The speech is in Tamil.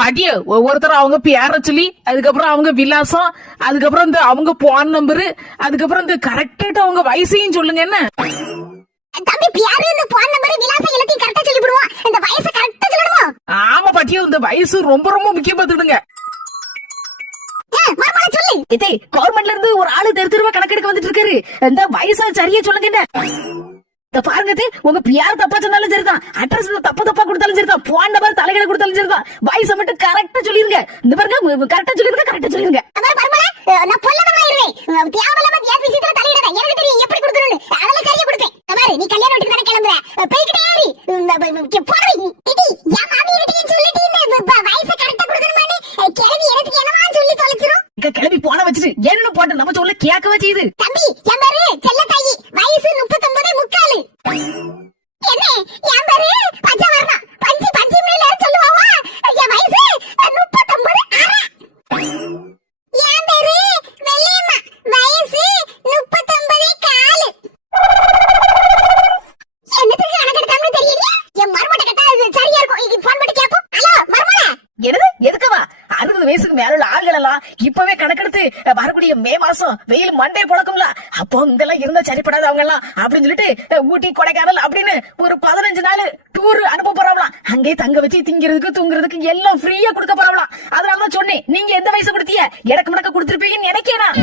பாட்டிய ஒவ்வொருத்தரும் அவங்க பேர சொல்லி, அதுக்கப்புறம் அவங்க விலாசம், அதுக்கப்புறம் இந்த அவங்க போன் நம்பரு, அதுக்கப்புறம் இந்த கரெக்டா அவங்க வயசையும் சொல்லுங்க. என்ன தம்பி பேரு இந்த போன் நம்பர் விலாசம் எல்லாத்தையும் கரெக்டா சொல்லி விடுவோம். இந்த வயசை கரெக்டா சொல்லணுமா? ஆமா பாட்டியோ, இந்த வயசு ரொம்ப ரொம்ப முக்கியம் பாத்துடுங்க. கவர்மெண்ட்ல இருந்து ஒரு ஆளு தெருவா கணக்கெடுக்க வந்துட்டு இருக்காரு. இந்த வயசை சரியா சொல்லுங்க. என்ன இந்த பாருங்க, உங்க பியார் தப்பா சொன்னாலும் சரிதான், அட்ரஸ் தப்பா கொடுத்தாலும் சரிதான், போன் நம்பர் தலைகளை கொடுத்தாலும் சரிதான், வயசை மட்டும் கரெக்டா சொல்லிருங்க. இந்த பாருங்க, கரெக்டா சொல்லிருங்க. நான் பொல்லதமா இருவேன். தேவலாம ஏன் விஷயத்துல தலையிடாத. எனக்கு தெரியும் எப்படி கொடுக்கணும்னு. அதெல்லாம் சரியா கொடுப்பேன். பாரு, நீ கல்யாணம் வீட்டுக்கு தானே கிளம்புற. போய்கிட்டே ஏறி போறீ. இடி யா மாமி வீட்டுக்கு சொல்லிட்டு இந்த வயசை கரெக்டா கொடுக்கணுமானே கேள்வி எனக்கு என்னமா சொல்லி தொலைச்சிரும். கிளம்பி போன வச்சிட்டு என்ன போட்டு நம்ம சொல்ல கேட்க வச்சிது. தம்பி என் பாரு செல்ல தாயி, வயசு 39.4. என்ன என் பாரு பச்சை வரணும். பஞ்சு மேல சொல்லுவாவா? என் வயசு 39.6. என் பேரு வெள்ளையம்மா, வயசு 39.4. என்னத்துக்கு கணக்கெடுக்காம தெரியலையா? என் மர்மட்ட கேட்டா சரியா இருக்கும். இது போன் பண்ணி கேப்போம். ஹலோ மர்மல, என்னது எதுக்கவா? 60 வயசுக்கு மேல உள்ள ஆள்கள் எல்லாம் இப்பவே கணக்கெடுத்து வரக்கூடிய மே மாசம் வெயில் மண்டே புழக்கும்ல, அப்போ இங்கெல்லாம் இருந்தா சரிப்படாது அவங்க எல்லாம் அப்படின்னு சொல்லிட்டு ஊட்டி கொடைக்கானல் அப்படின்னு ஒரு 15 நாள் டூர் அனுப்ப போறாங்களாம். அங்கே தங்க வச்சு திங்கிறதுக்கு தூங்குறதுக்கு எல்லாம் ஃப்ரீயா கொடுக்க போறாங்களாம். அதனாலதான் சொன்னேன், நீங்க எந்த வயசு கொடுத்தீங்க? எனக்கு முடக்க கொடுத்துருப்பீங்கன்னு நினைக்கிறேன்.